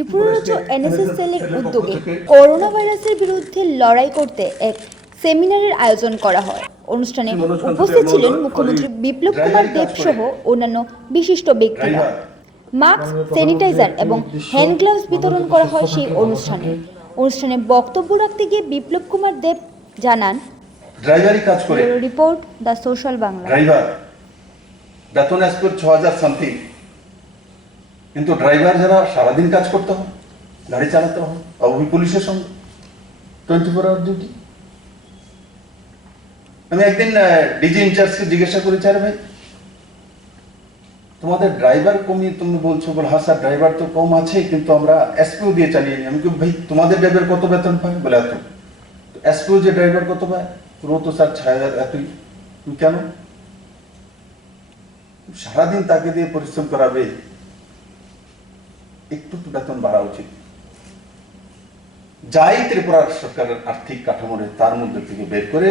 ত্রিপুরা রাজ্য এনএসএস সেলের উদ্যোগে করোনা ভাইরাসের বিরুদ্ধে লড়াই করতে এক সেমিনারের আয়োজন করা হয়। অনুষ্ঠানে উপস্থিত ছিলেন মুখ্যমন্ত্রী বিপ্লব কুমার দেব সহ অন্যান্য বিশিষ্ট ব্যক্তিরা। মাস্ক, স্যানিটাইজার এবং হ্যান্ড গ্লাভস বিতরণ করা হয় সেই অনুষ্ঠানে বক্তব্য রাখতে গিয়ে বিপ্লব কুমার দেব জানান, ড্রাইভারই কাজ করে, report the social Bangla. Driver বেতন আসবে ৬,০০০ সামথিং, কিন্তু ড্রাইভার যারা সারাদিন কাজ করতে হয়, গাড়ি চালাতে হয়, অবহি পুলিশের সঙ্গে 24 আওয়ার ডিউটি। আমি একদিন ডিজি ইনচার্জকে জিজ্ঞাসা করেছি, আরে ভাই তোমাদের ড্রাইভার কমিয়ে তুমি বলছো? বলে হ্যাঁ স্যার, ড্রাইভার তো কম আছে, কিন্তু আমরা এসপিও দিয়ে চালিয়ে নিই। আমি কি ভাই তোমাদের ড্রাইভার কত বেতন পায়? বলে এত। এসপিও যে ড্রাইভার কত পায়? ও তো স্যার ৬,০০০। এতই কেন? সারাদিন তাকে দিয়ে পরিশ্রম করাবে, একটু বেতন বাড়া উচিত। যাই ত্রিপুরার সরকারের আর্থিক কাঠামোরে তার মধ্যে থেকে বের করে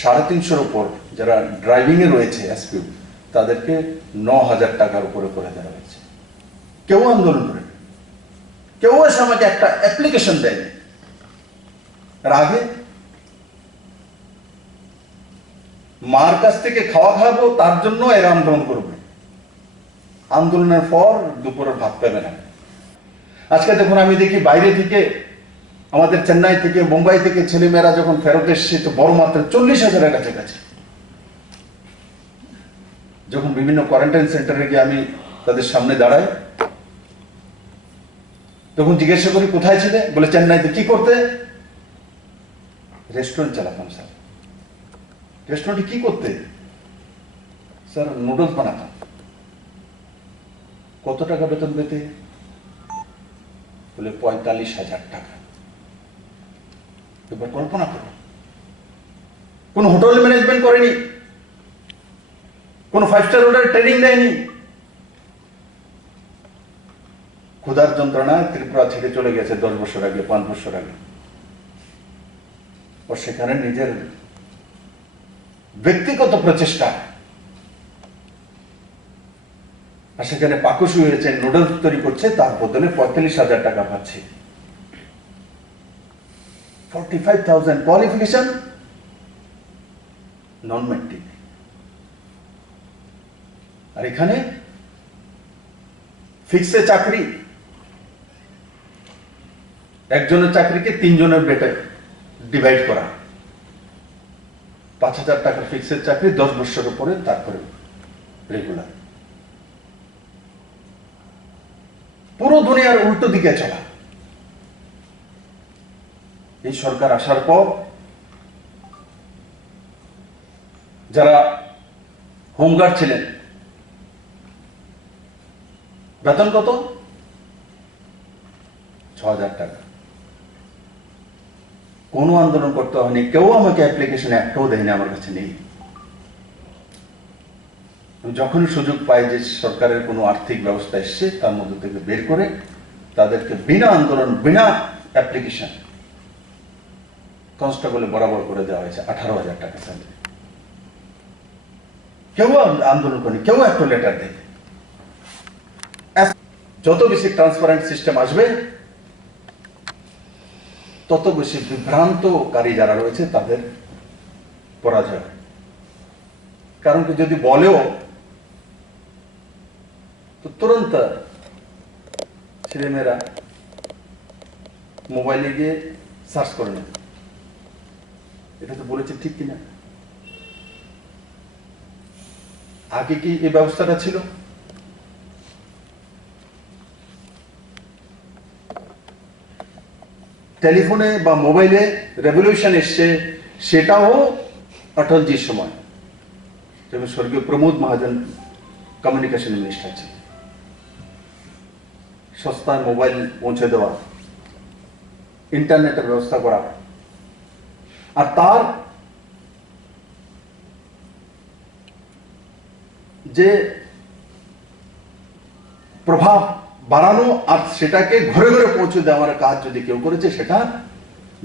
৩৫০-র উপর যারা ড্রাইভিং এ রয়েছে এসপিও, তাদেরকে ৯,০০০ টাকার উপরে করে দেওয়া হয়েছে। কেউ আন্দোলন করে, কেউ এসে আমাকে একটা অ্যাপ্লিকেশন দেয়নি। আর আগে মার কাছ থেকে খাওয়া খাবো, তার জন্য এরা আন্দোলন করবে। আন্দোলনের পর দুপুরের ভাত পাবে না। আজকে যখন আমি দেখি বাইরে থেকে, আমাদের চেন্নাই থেকে, মুম্বাই থেকে ছেলেমেয়েরা যখন ফেরত এসছে, তো বড় মাত্রা ৪০,০০০-এর কাছাকাছি। যখন বিভিন্ন কোয়ারেন্টাইন সেন্টারে গিয়ে আমি তাদের সামনে দাঁড়াই, তখন জিজ্ঞাসা করি কোথায় ছিলে? বলে চেন্নাইতে। কি করতে? রেস্টুরেন্ট চালাতাম স্যার। রেস্টুরেন্টে কি করতে? স্যার নুডলস বানাতাম। কত টাকা বেতন পেতে? বলে ৪৫,০০০ টাকা। এবার কল্পনা করো, কোন হোটেল ম্যানেজমেন্ট করেনি, কোন 5 স্টার হোটেল ট্রেনিং দেয়নি। ক্ষুধার যন্ত্রণা ত্রিপুরা ছেড়ে চলে গেছে 10 বছর আগে, 5 বছর আগে। ও সেখানে নিজের ব্যক্তিগত প্রচেষ্টা, আর সেখানে পাকশি হয়েছে, নুডলস তৈরি করছে, তার বদলে ৪৫,০০০ টাকা পাচ্ছে। 45,000 কোয়ালিফিকেশন, নন ম্যাট্রিক। আর এখানে ফিক্সে চাকরি, একজনের চাকরিকে 3 জনের বেটে ডিভাইড করা। ৫,০০০ টাকার ফিক্সের চাকরি, 10 বছরের উপরে, তারপরে রেগুলার। পুরো দুনিয়ার উল্টো দিকে চলা। এই সরকার আসার পর যারা হোমগার্ড ছিলেন, বেতন কত? ৬,০০০ টাকা। কোনো আন্দোলন করতে হয়নি, কেউ আমাকে অ্যাপ্লিকেশন একটাও দেয়নি, আমার কাছে নেই। যখন সুযোগ পাই যে সরকারের কোনো আর্থিক ব্যবস্থা এসছে, তার মধ্যে থেকে বের করে তাদেরকে বিনা আন্দোলন, বিনা অ্যাপ্লিকেশন কনস্টেবলে বরাবর করে দেওয়া হয়েছে ১৮,০০০ টাকা স্যালারি। কেউ আন্দোলন করেনি, কেউ একটা লেটার দেয়নি। যত বেশি ট্রান্সপারেন্ট সিস্টেম আসবে, তত বেশি বিভ্রান্তকারী যারা রয়েছে তাদের পরাজয়। কারণ কি, যদি বলেও তো তুরন্ত ছেলেমেয়েরা মোবাইলে গিয়ে সার্চ করে নেয়, এটা তো বলেছে ঠিক কিনা। আগে কি এই ব্যবস্থাটা ছিল? টেলিফোনে বা মোবাইলে রেভলিউশন এসছে, সেটাও অটলজির সময়, যেমন স্বর্গীয় প্রমোদ মহাজন কমিউনিকেশন মিনিস্টার ছিল। সস্তায় মোবাইল পৌঁছে দেওয়া, ইন্টারনেটের ব্যবস্থা করা, আর তার যে প্রভাব বাড়ানো, আর সেটাকে ঘরে ঘরে পৌঁছে দেওয়ার কাজ যদি কেউ করেছে, সেটা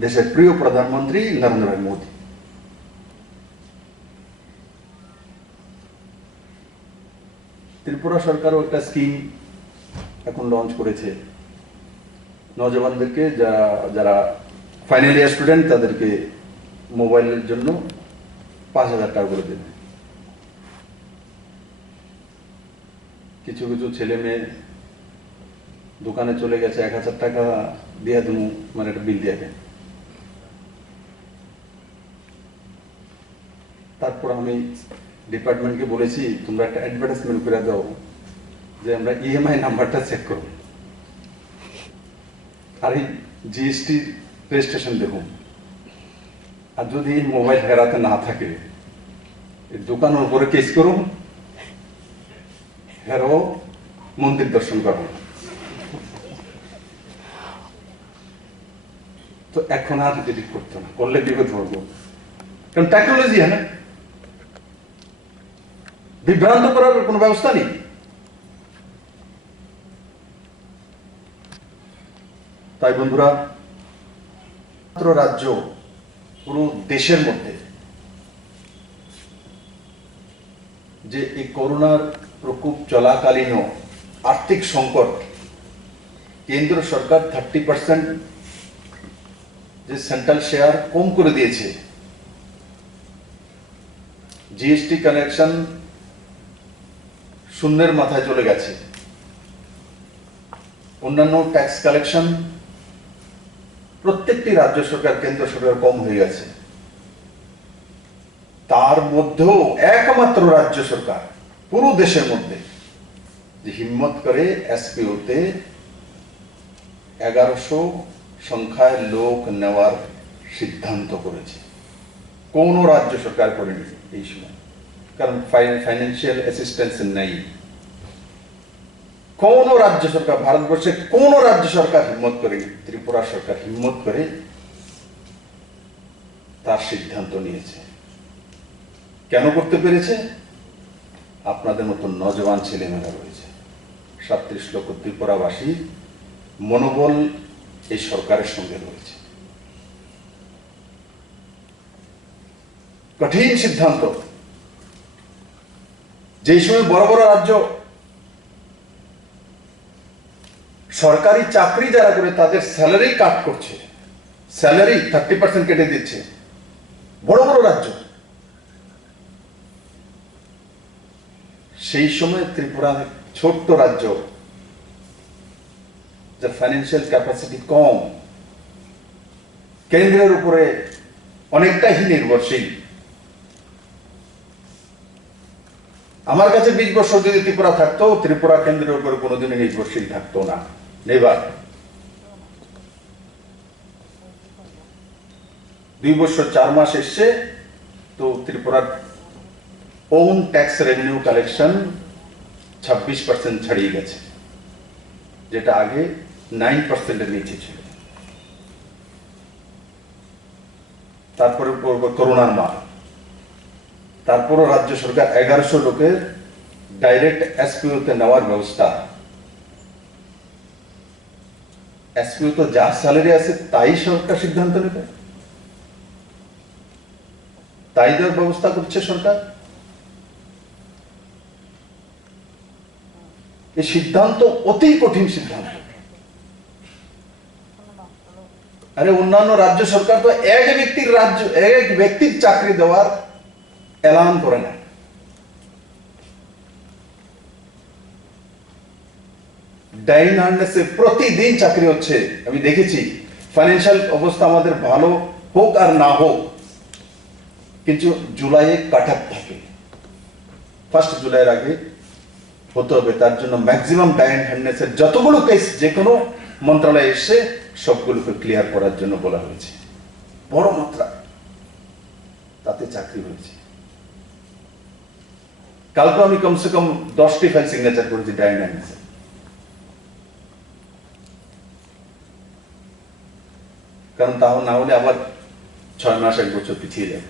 দেশের প্রিয় প্রধানমন্ত্রী নরেন্দ্র মোদী। ত্রিপুরা সরকারও একটা স্কিম এখন লঞ্চ করেছে, নজওয়ানদেরকে যারা ফাইনাল ইয়ার স্টুডেন্ট তাদেরকে মোবাইলের জন্য 5,000 টাকা করে দেবে। কিছু কিছু ছেলে মেয়ে দোকানে চলে গেছে 1,000 টাকা দিয়ে তুমি মানে একটা বিল দিয়ে দেন। তারপর আমি ডিপার্টমেন্টকে বলেছি তোমরা একটা অ্যাডভার্টাইজমেন্ট করে দাও যে আমরা ইএমআই নাম্বারটা চেক করব, আর এই জিএসটি রেজিস্ট্রেশন দেখুন, আর যদি মোবাইল হেরাতে না থাকে দোকানের উপরে কেস করুন, হেরো মন্দির দর্শন করো। তো এখন আর এডিট করতো না, করলে বিপদ পড়বো, কারণ টেকনোলজি হ্যাঁ, বিভ্রান্ত করার কোনো ব্যবস্থা নেই। তাই বন্ধুরা, মাত্র রাজ্য পুরো দেশের মধ্যে যে এই করোনার প্রকোপ চলাকালীনও আর্থিক সংকট, কেন্দ্র সরকার 30% যে সেন্ট্রাল শেয়ার কম করে দিয়েছে, জিএসটি কালেকশন শূন্যের মাথায় চলে গেছে, অন্যান্য ট্যাক্স কালেকশন প্রত্যেকটি রাজ্য সরকার কেন্দ্র সরকার কম হয়ে গেছে, তার মধ্যেও একমাত্র রাজ্য সরকার পুরো দেশের মধ্যে যে হিম্মত করে এসপিওতে 1100 সংখ্যায় লোক নেওয়ার সিদ্ধান্ত করেছে। কোন রাজ্য সরকার করেনি এই সময়, কারণ ফাইন্যান্সিয়াল অ্যাসিস্ট্যান্স নেই। কোন রাজ্য সরকার, ভারতবর্ষের কোন রাজ্য সরকার হিম্মত করে, ত্রিপুরা সরকার হিম্মত করে তার সিদ্ধান্ত নিয়েছে। কেন করতে পেরেছে? আপনাদের মতো নজওয়ান ছেলেমেয়েরা রয়েছে, 37 লক্ষ ত্রিপুরাবাসীর মনোবল এই সরকারের সঙ্গে রয়েছে। কঠিন সিদ্ধান্ত, যেই সময় বড় বড় রাজ্য সরকারি চাকরি যারা করে তাদের স্যালারি কাট করছে, স্যালারি 30% কেটে দিচ্ছে, বড় বড় রাজ্য, সেই সময় ত্রিপুরা ছোট্ট রাজ্য, যার ফাইন্যান্সিয়াল ক্যাপাসিটি কম, কেন্দ্রের উপরে অনেকটাই নির্ভরশীল। আমার কাছে 20 বছর যদি ত্রিপুরা থাকতো, ত্রিপুরা কেন্দ্রের উপরে কোনোদিনই নির্ভরশীল থাকতো না, নেবার। 2 বছর 4 মাস এসছে তো ত্রিপুরার ওন ট্যাক্স রেভিনিউ কালেকশন 26% ছাড়িয়ে গেছে, যেটা আগে 9%-এর নিচে ছিল। তারপরে করোনার মার, তারপরও রাজ্য সরকার 1100 লোকের ডাইরেক্ট এসপিওতে নেওয়ার ব্যবস্থা। এসপিও তো যা স্যালারি আছে তাই সরকার সিদ্ধান্ত নেবে, তাই দেওয়ার ব্যবস্থা করছে সরকার। এই সিদ্ধান্ত অতি কঠিন সিদ্ধান্ত। আরে অন্যান্য রাজ্য সরকার তো এক ব্যক্তির চাকরি দেওয়ার এলান করে না। ডাইন হার্নেসে প্রতিদিন চাকরি হচ্ছে, আমি দেখেছি। ফাইন্যান্সিয়াল অবস্থা আমাদের ভালো হোক আর না হোক, কিন্তু জুলাইয়ে কাট অফ থাকে, 1 জুলাইয়ের আগে হতে হবে। তার জন্য ম্যাক্সিমাম ডাইন হার্নেসের যতগুলো কেস যে কোনো মন্ত্রণালয়ে এসে সবগুলোকে ক্লিয়ার করার জন্য বলা হয়েছে, বড় মাত্রা তাতে চাকরি হয়েছে। কালকে আমি কমসে কম 10টি ফাইল সিগনেচার করেছি ডাইন হার্নেসে। কারণ তাহলে না হলে আবার 6 মাস 1 বছর পিছিয়ে যাবে।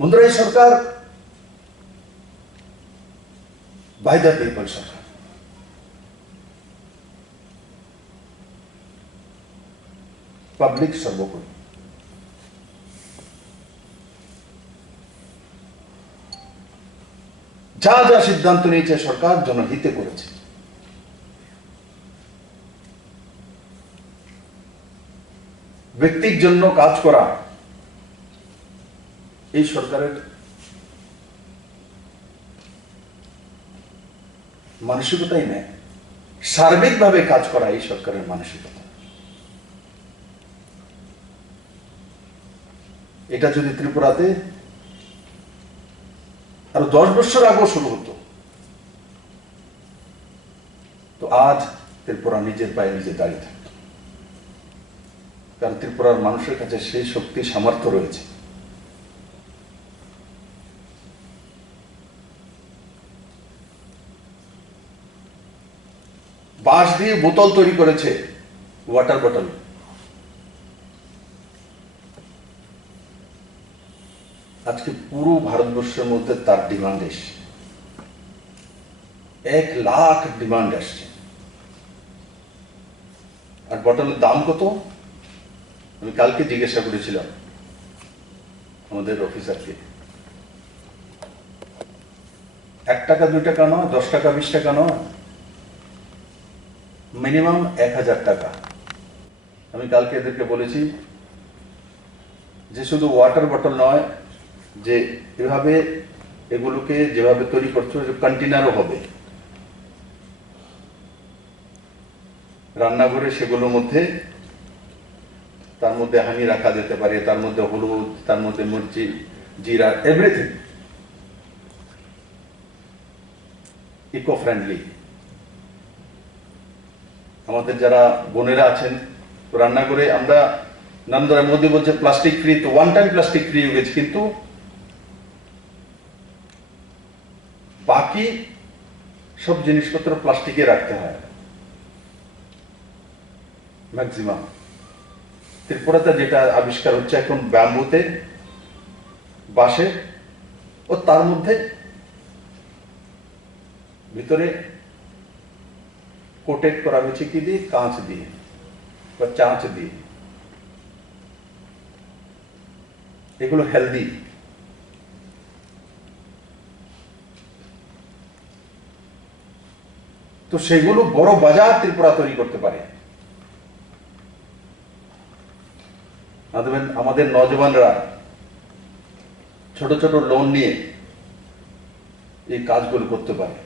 বন্ধুরা, এই সরকার বাই দ্য পিপল সরকার। পাবলিক সর্বোপরি। যা যা সিদ্ধান্ত নিয়েছে সরকার জনহিতে করেছে। ব্যক্তির জন্য কাজ করা এই সরকারের মানসিকতাই নেই, সার্বিকভাবে কাজ করা এই সরকারের মানসিকতা। এটা যদি ত্রিপুরাতে আরো 10 বছর আগেও শুরু হতো, তো আজ ত্রিপুরা নিজের পায়ে নিজে দাঁড়িয়ে থাকত। কারণ ত্রিপুরার মানুষের কাছে সেই শক্তি সামর্থ্য রয়েছে। বাঁশ দিয়ে বোতল তৈরি করেছে, ওয়াটার বটল। আজকে পুরো ভারতবর্ষের মধ্যে তার ডিমান্ড এসছে, 1 লাখ ডিমান্ড আসছে। আর বটলের দাম কত? আমি কালকে জিজ্ঞাসা করেছিলাম আমাদের অফিসারকে, 1 টাকা 2 টাকা নয়, 10 টাকা 20 টাকা নয়, মিনিমাম 1000 টাকা। আমি কালকে এদেরকে বলেছি যে শুধু ওয়াটার বটল নয়, যে এভাবে এগুলোকে যেভাবে তৈরি করছো কন্টেনারও হবে, রান্নাঘরে সেগুলোর মধ্যে তার মধ্যে হানি রাখা যেতে পারে, তার মধ্যে হলুদ, তার মধ্যে মির্চি, জিরা, এভরিথিং ইকো ফ্রেন্ডলি। আমাদের যারা বোনেরা আছেন রান্নাঘরে, আমরা নামদারের মধ্যে বলছে প্লাস্টিক ফ্রি, তো 1 টাইম প্লাস্টিক ফ্রি হয়ে গেছে, কিন্তু বাকি সব জিনিসপত্র প্লাস্টিকে রাখতে হয় ম্যাক্সিমাম। ত্রিপুরাতে যেটা আবিষ্কার হচ্ছে এখন ব্যাম্বুতে, বাঁশে, ও তার মধ্যে ভিতরে কোটেড করা হয়েছে কি দিয়ে? কাঁচ দিয়ে বা চাঁচ দিয়ে। এগুলো হেলদি। তো সেগুলো বড় বাজার ত্রিপুরা তৈরি করতে পারে। আমাদের নজওয়ানরা ছোট ছোট লোন নিয়ে এই কাজগুলো করতে পারে।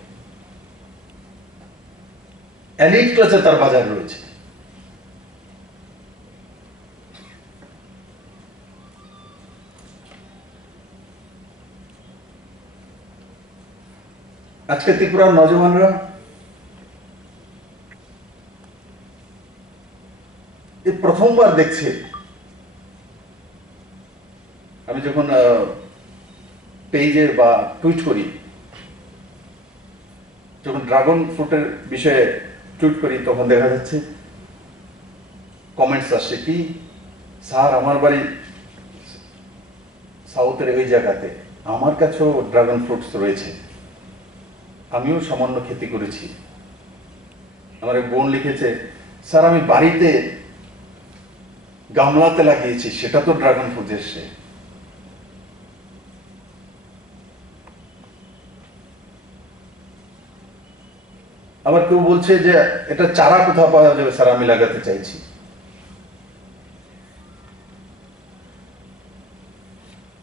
এলিট ক্লাসে তার বাজার রয়েছে। আজকে ত্রিপুরার নজওয়ানরা এই প্রথমবার দেখছে। আমি যখন পেজে বা টুইট করি, যখন ড্রাগন ফ্রুটের বিষয়ে টুইট করি, তখন দেখা যাচ্ছে কমেন্টস আসছে কি, স্যার আমার বাড়ি সাউথের ওই জায়গাতে, আমার কাছেও ড্রাগন ফ্রুটস রয়েছে, আমিও সামান্য খেতি করেছি। আমার এক বোন লিখেছে, স্যার আমি বাড়িতে গামলাতে লাগিয়েছি, সেটা তো ড্রাগন ফ্রুট এসছে। আবার কেউ বলছে যে এটা চারা কোথাও পাওয়া যাবে, স্যার আমি লাগাতে চাইছি।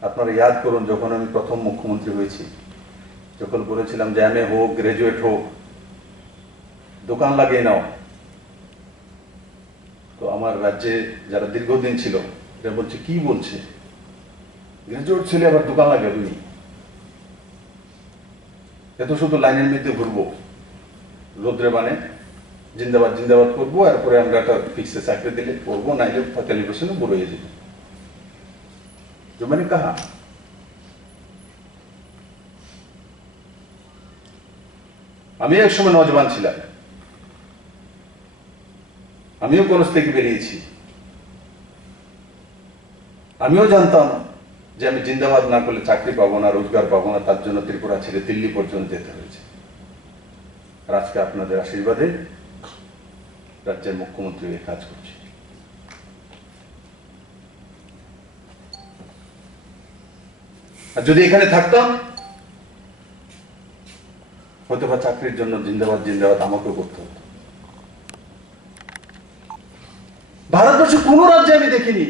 আপনারা ইয়াদ করুন, যখন আমি প্রথম মুখ্যমন্ত্রী হয়েছি, যখন বলেছিলাম যে এমএ হোক, গ্রাজুয়েট হোক, দোকান লাগিয়ে নাও, তো আমার রাজ্যে যারা দীর্ঘদিন ছিল এরা বলছে কি বলছে, গ্রাজুয়েট ছেলে আবার দোকান লাগাবি, এত শুধু লাইনের মধ্যে ঘুরবো, রোদ্রে বানে জিন্দাবাদ জিন্দাবাদ করবো, এরপরে আমরা একটা ফিক্সে চাকরি দিলে করবো, নাইলে 45% বুড়ো হয়ে যাবে। जो मैंने कहा, আমি এক সময় নজওয়ান ছিলাম, আমিও কলেজ থেকে বেরিয়েছি, আমিও জানতাম যে আমি জিন্দাবাদ না করলে চাকরি পাবো না, রোজগার পাবো না, তার জন্য ত্রিপুরা ছেড়ে দিল্লি পর্যন্ত যেতে হয়েছে। আর আজকে আপনাদের আশীর্বাদে রাজ্যের মুখ্যমন্ত্রী হয়ে কাজ করছে। আর যদি এখানে থাকতাম হয়তো বা চাকরির জন্য জিন্দাবাদ জিন্দাবাদ আমাকেও করতে হতো। ভারতবর্ষে কোন রাজ্যে আমি দেখিনি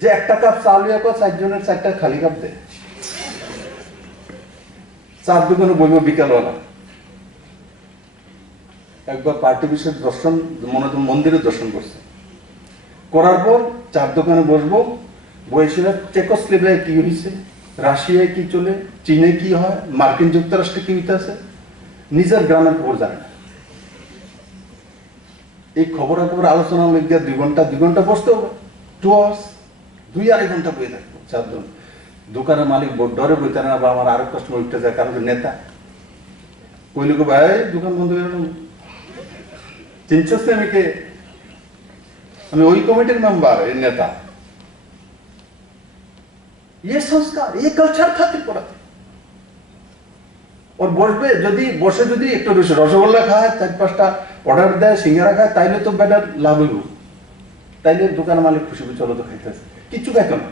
যে একটা কাপ চাল লিয়াকো 4 জনের 4টা খালি কাপ দেয়। চার দোকানে বইব বিকালবেলা। একবার পার্টি বিষয়ের দর্শন মন্দিরে দর্শন করছে, করার পর চার দোকানে বসবো, বয়সীরা চেকোস্লোভাকিয়ায় কি হয়েছে, রাশিয়ায় কি চলে, চীনে কি হয়, মার্কিন যুক্তরাষ্ট্রে কি হইতেছে, নিজের গ্রামের খবর জানে না। এই খবরাখবর আলোচনা লিখে 2 ঘন্টা বসতে হবে, 2 আওয়ার্স, 2-2.5 ঘন্টা বয়ে থাকবো চারজন। দোকানের মালিক ডরে বইতে না, বা আমার আরো কাস্টমার উঠতে যায়, কারণ নেতা কইলে গো ভাই দোকান বন্ধ করে দেবো, চিনছস না আমি কে? আমি ওই কমিটির মেম্বার, এই নেতা। ये संस्कार, ये कल्चर था त्रिपुराতে। और বসবে যদি বসে যদি একটু রসগোল্লা খায়, 4-5টা অর্ডার দেয়, সিঙ্গারা খায়, তাইলে তো বেটার লাভ হইব। তাইলে দোকান মালিক খুশি হবে, চলো তো খাইতেছে। কিচ্ছু খাইতো না,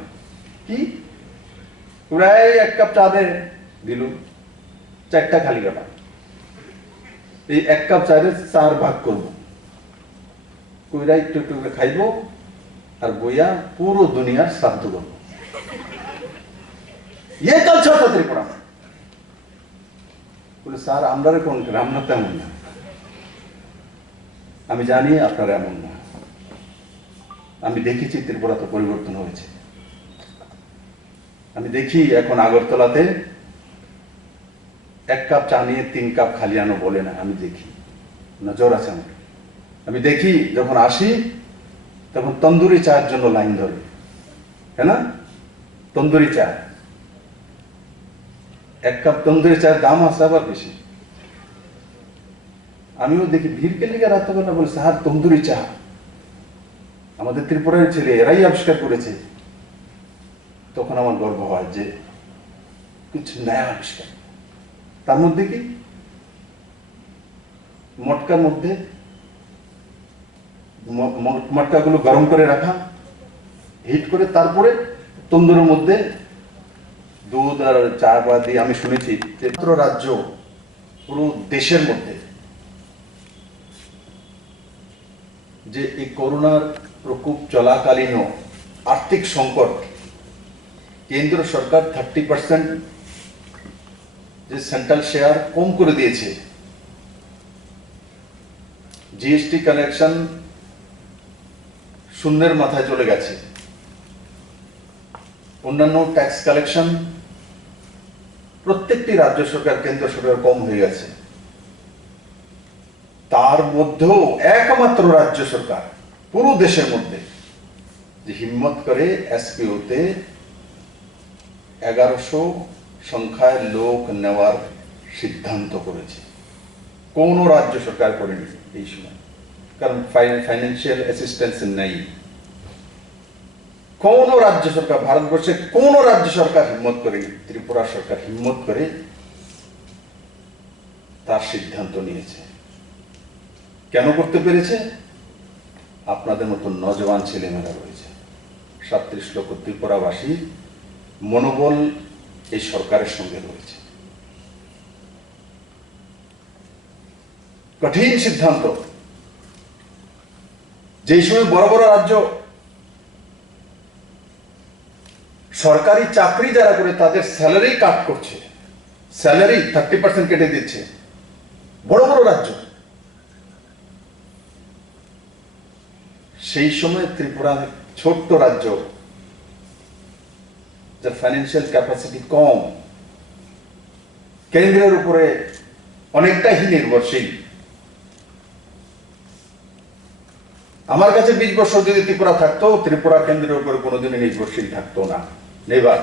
কি প্রায় 1 কাপ চা দে দিল, 4টা খালি কাপ। এই 1 কাপ চায়ে 4 ভাগ করবো, কইরা একটু একটু করে খাইবো, আর বইয়া পুরো দুনিয়ার শ্রাদ্ধ করবো। ये कल्चर था त्रिपुरा में। বলে স্যার আমরা কোন আমরা তেমন না, আমি জানি আপনারা এমন না, আমি দেখেছি ত্রিপুরাতে পরিবর্তন হয়েছে। আমি দেখি এখন আগরতলাতে 1 কাপ চা নিয়ে 3 কাপ খালি আনো বলে না, আমি দেখি, নজর আছে আমার। আমি দেখি যখন আসি তখন তন্দুরি চায়ের জন্য লাইন ধরে, হ্যাঁ না? তন্দুরি চা, 1 কাপ তন্দুরি চায়ের দাম আছে আবার বেশি। আমিও দেখি ভিড় কে লিগে রাত্রবেলা, বলে স্যার তন্দুরি চা আমাদের ত্রিপুরার ছেলে এরাই আবিষ্কার করেছে। তখন আমার গর্ব হয় যে কিছু নয়া আবিষ্কার। তার মধ্যে কি মটকার মধ্যে মটকাগুলো গরম করে রাখা, হিট করে, তারপরে তন্দুরের মধ্যে দুধ আর চা বা দিয়ে, আমি শুনেছি যে রাজ্য পুরো দেশের মধ্যে যে এই করোনার প্রকোপ চলাকালীনও আর্থিক সংকট, কেন্দ্র সরকার 30% যে সেন্ট্রাল শেয়ার কম করে দিয়েছে, জিএসটি কালেকশন শূন্যের মাথায় চলে গেছে, অন্যান্য ট্যাক্স কালেকশন প্রত্যেকটি রাজ্য সরকার কেন্দ্র সরকার কম হয়ে গেছে। তার মধ্যেও একমাত্র রাজ্য সরকার পুরো দেশের মধ্যে যে হিম্মত করে এসপিওতে 1100 সংখ্যায় লোক নেওয়ার সিদ্ধান্ত করেছে। কোন রাজ্য সরকার করেনি এই সময়, কারণ ফাইন্যান্সিয়াল অ্যাসিস্ট্যান্স নেই। কোন রাজ্য সরকার, ভারতবর্ষে কোন রাজ্য সরকার হিম্মত করে, ত্রিপুরা সরকার হিম্মত করে তার সিদ্ধান্ত নিয়েছে। কেন করতে পেরেছে? আপনাদের মতো নজওয়ান ছেলেমেয়েরা রয়েছে, 37 লক্ষ ত্রিপুরাবাসী মনোবল এই সরকারের সঙ্গে রয়েছে। কঠিন সিদ্ধান্ত, যেই সময় বড় বড় রাজ্য সরকারি চাকরি যারা করে তাদের স্যালারি কাট করছে, স্যালারি 30% কেটে দিচ্ছে, বড় বড় রাজ্য। সেই সময় ত্রিপুরা ছোট্ট রাজ্য, যার ফাইন্যান্সিয়াল ক্যাপাসিটি কম, কেন্দ্রের উপরে অনেকটাই নির্ভরশীল। আমার কাছে 20 বছর যদি ত্রিপুরা থাকতো, ত্রিপুরা কেন্দ্রের উপরে কোনোদিনই নির্ভরশীল থাকতো না, নেবার।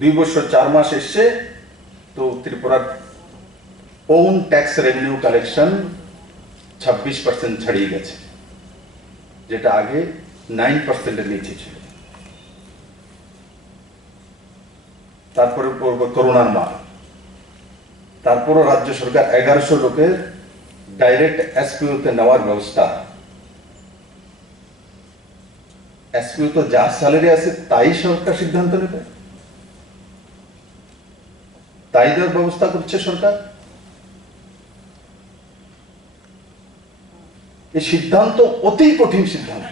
2 বছর 4 মাস এসছে তো ত্রিপুরার ওন ট্যাক্স রেভিনিউ কালেকশন 26% ছাড়িয়ে গেছে, যেটা আগে 9%-এর নিচে ছিল। তারপরে করোনার মার, তারপরও রাজ্য সরকার 1100 লোকের ডাইরেক্ট এসপিওতে নেওয়ার ব্যবস্থা। এসপিও তো যা স্যালারি আছে তাই সরকার সিদ্ধান্ত নেবে। তাই দেওয়ার ব্যবস্থা করছে সরকার। এই সিদ্ধান্ত অতি কঠিন সিদ্ধান্ত।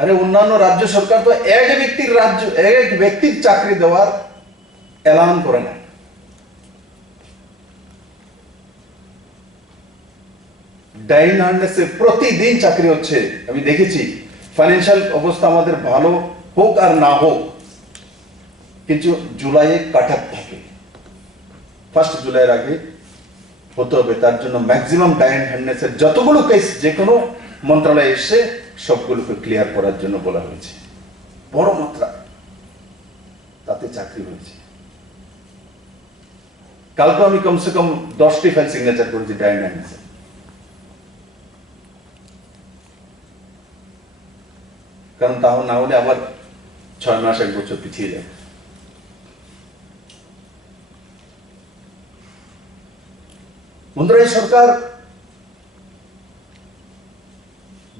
আরে অন্যান্য রাজ্য সরকার তো এক ব্যক্তির চাকরি দেওয়ার এলান করে না। ডাইন হার্নেসে প্রতিদিন চাকরি হচ্ছে, আমি দেখেছি। ফাইন্যান্সিয়াল অবস্থা আমাদের ভালো হোক আর না হোক, কিন্তু জুলাইয়ে কাট অফ থাকে, 1 জুলাইয়ের আগে হতে হবে। তার জন্য ম্যাক্সিমাম ডাইন হার্নেসের যতগুলো কেস যে কোনো মন্ত্রণালয়ে এসে সবগুলোকে ক্লিয়ার করার জন্য বলা হয়েছে। বড় মাত্রা তাতে চাকরি হয়েছে। কালকে আমি কমসে কম 10টি ফাইল সিগনেচার করেছি ডাইন হার্নেসে। কারণ তাহলে না হলে আবার 6 মাস 1 বছর পিছিয়ে যাবে। বন্ধুরা, এই সরকার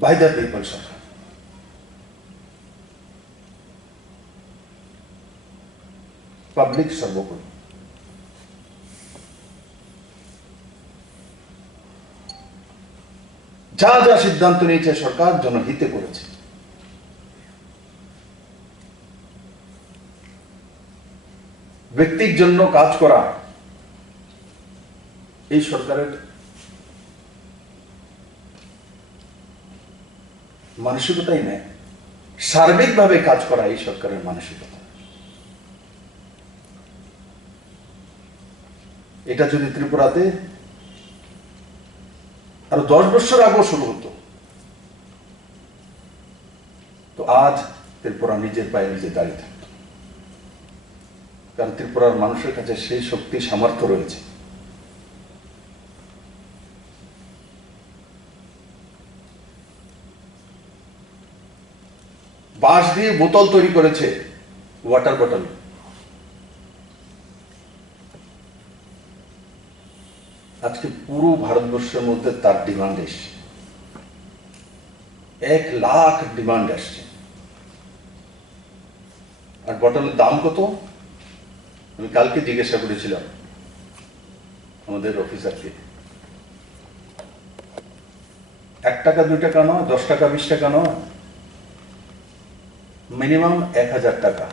বাই দ্য পিপল সরকার। পাবলিক সর্বোপরি। যা যা সিদ্ধান্ত নিয়েছে সরকার জনহিতে করেছে। ব্যক্তির জন্য কাজ করা এই সরকারের মানসিকতাই নেই। সার্বিকভাবে কাজ করা এই সরকারের মানসিকতা। এটা যদি ত্রিপুরাতে আরো 10 বছর আগেও শুরু হতো, তো আজ ত্রিপুরা নিজের পায়ে নিজে দাঁড়িয়ে থাকত। কারণ ত্রিপুরার মানুষের কাছে সেই শক্তি সামর্থ্য রয়েছে। বাঁশ দিয়ে বোতল তৈরি করেছে, ওয়াটার বটল। আজকে পুরো ভারতবর্ষের মধ্যে তার ডিমান্ড এসছে, 1 লাখ ডিমান্ড আসছে। আর বটলের দাম কত? আমি কালকে জিজ্ঞাসা করেছিলাম আমাদের অফিসারকে। 1 টাকা 2 টাকা নয়, 10 টাকা 20 টাকা নয়, মিনিমাম 1000 টাকা।